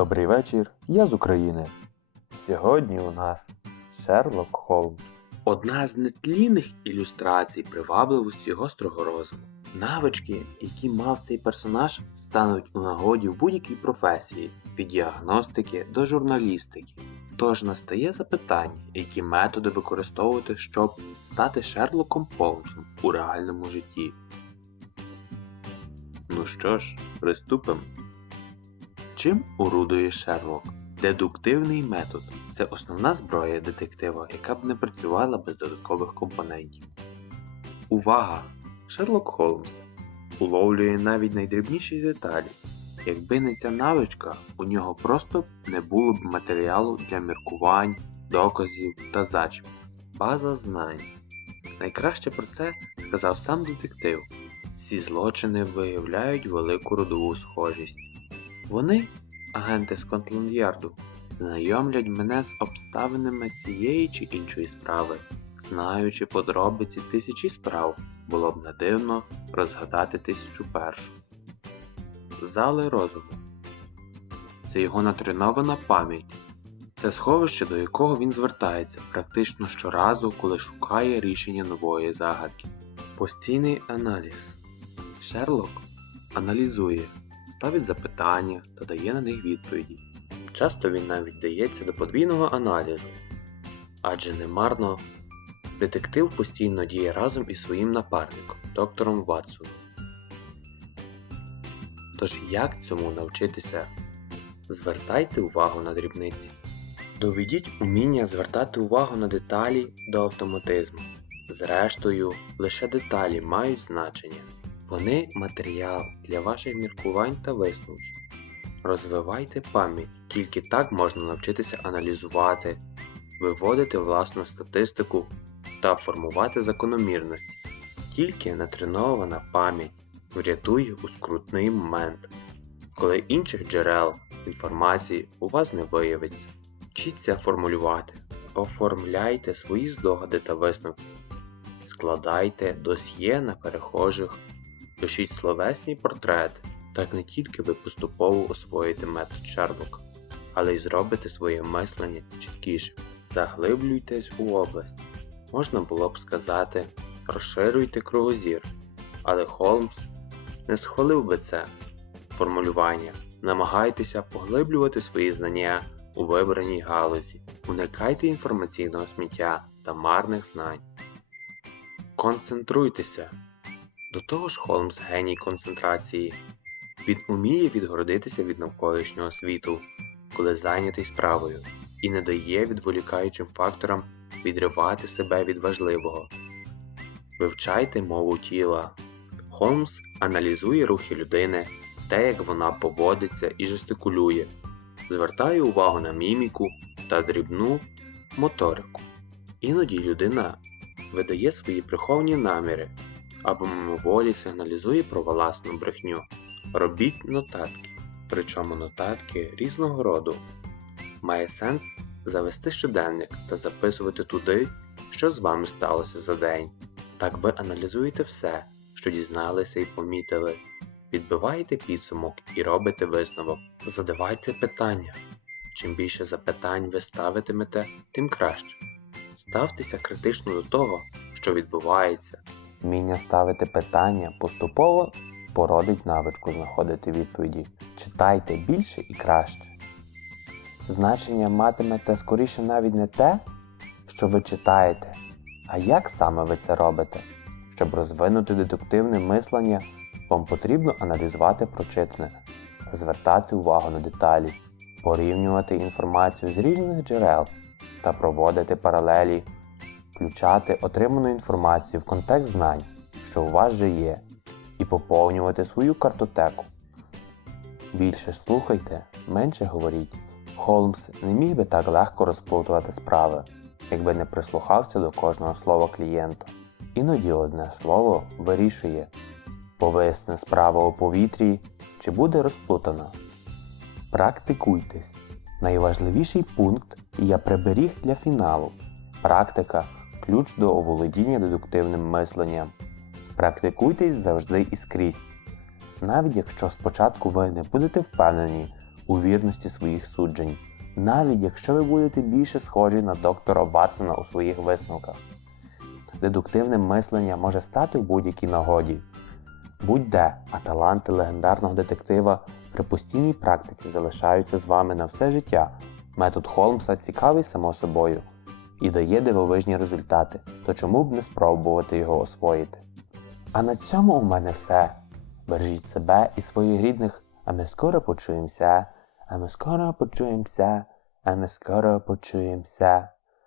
вечір, я з України. Сьогодні у нас Шерлок Холмс. Одна з нетлінних ілюстрацій привабливості гострого розуму. Навички, які мав цей персонаж, стануть у нагоді в будь-якій професії, від діагностики до журналістики. Тож настає запитання, які методи використовувати, щоб стати Шерлоком Холмсом у реальному житті. Ну що ж, приступимо. Чим орудує Шерлок? Дедуктивний метод це основна зброя детектива, яка б не працювала без додаткових компонентів. Увага! Шерлок Холмс уловлює навіть найдрібніші деталі. Якби не ця навичка, у нього просто не було б матеріалу для міркувань, доказів та зачіпів. База знань. Найкраще про це сказав сам детектив. Всі злочини виявляють велику родову схожість. Вони, агенти Скотланд-Ярду, знайомлять мене з обставинами цієї чи іншої справи. Знаючи подробиці тисячі справ, було б не дивно розгадати тисячу першу. Зали розуму це його натренована пам'ять. Це сховище, до якого він звертається практично щоразу, коли шукає рішення нової загадки. Постійний аналіз. Шерлок аналізує, ставить запитання та дає на них відповіді. Часто він навіть дається до подвійного аналізу, адже немарно детектив постійно діє разом із своїм напарником, доктором Ватсоном. Тож як цьому навчитися? Звертайте увагу на дрібниці. Доведіть уміння звертати увагу на деталі до автоматизму. Зрештою, лише деталі мають значення. Вони матеріал для ваших міркувань та висновків. Розвивайте пам'ять, тільки так можна навчитися аналізувати, виводити власну статистику та формувати закономірності. Тільки натренована пам'ять врятує у скрутний момент, коли інших джерел інформації у вас не виявиться. Вчіться формулювати, оформляйте свої здогади та висновки, складайте досьє на перехожих, пишіть словесні портрети. Так не тільки ви поступово освоїте метод Шерлока, але й зробите своє мислення чіткіше. Заглиблюйтесь у область. Можна було б сказати, розширюйте кругозір, але Холмс не схвалив би це формулювання. Намагайтеся поглиблювати свої знання у вибраній галузі, уникайте інформаційного сміття та марних знань. Концентруйтеся. До того ж, Холмс геній концентрації. Він уміє відгородитися від навколишнього світу, коли зайнятий справою, і не дає відволікаючим факторам відривати себе від важливого. Вивчайте мову тіла. Холмс аналізує рухи людини, те, як вона поводиться і жестикулює, звертає увагу на міміку та дрібну моторику. Іноді людина видає свої приховані наміри або мимоволі сигналізує про власну брехню. Робіть нотатки, причому нотатки різного роду. Має сенс завести щоденник та записувати туди, що з вами сталося за день. Так ви аналізуєте все, що дізналися і помітили, підбиваєте підсумок і робите висновок. Задавайте питання. Чим більше запитань ви ставитимете, тим краще. Ставтеся критично до того, що відбувається, Вміння ставити питання поступово породить навичку знаходити відповіді. Читайте більше і краще. Значення матимете скоріше навіть не те, що ви читаєте, а як саме ви це робите. Щоб розвинути детективне мислення, вам потрібно аналізувати прочитане та звертати увагу на деталі, порівнювати інформацію з різних джерел та проводити паралелі, включати отриману інформацію в контекст знань, що у вас вже є, і поповнювати свою картотеку. Більше слухайте, менше говоріть. Холмс не міг би так легко розплутувати справи, якби не прислухався до кожного слова клієнта. Іноді одне слово вирішує, повисне справа у повітрі чи буде розплутана. Практикуйтесь. Найважливіший пункт я приберіг для фіналу. Практика ключ до оволодіння дедуктивним мисленням. Практикуйтесь завжди і скрізь. Навіть якщо спочатку ви не будете впевнені у вірності своїх суджень, навіть якщо ви будете більше схожі на доктора Ватсона у своїх висновках. Дедуктивне мислення може стати в будь-якій нагоді. Будь-де, а таланти легендарного детектива при постійній практиці залишаються з вами на все життя. Метод Холмса цікавий само собою і дає дивовижні результати, то чому б не спробувати його освоїти? А на цьому у мене все. Бережіть себе і своїх рідних, а ми скоро почуємося, а ми скоро почуємося, а ми скоро почуємося.